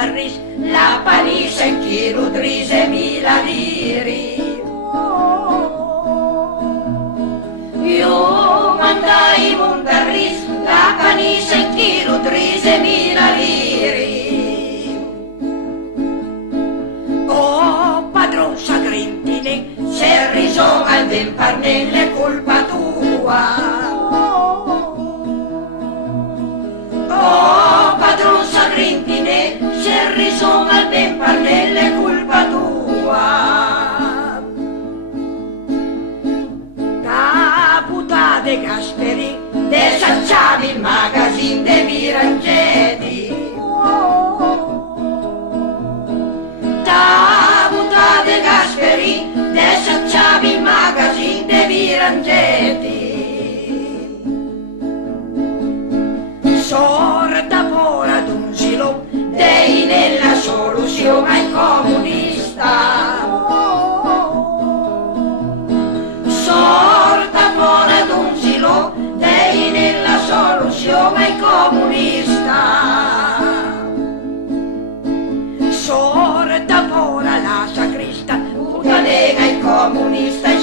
Montarris, la panissa in chi nutrise mila liri. Io mandai Montarris, la panissa in chi nutrise mila liri. Oh, padron Sagrintine, se risoma il ben parnelle colpa tua. Oh, padron Sagrintine, se risoma il ben parnelle colpa tua. Da puta de Gasperi, de sacciavi il magazine de Mirangedi. Da puta de Gasperi, de sacciavi il magazine de Mirangedi. Sorta fora d'un silo, dei nella soluzione ai comunista. Sorta fora d'un silo, dei nella soluzione ai comunista. Sorta fora la sacrista, puta lega ai comunista.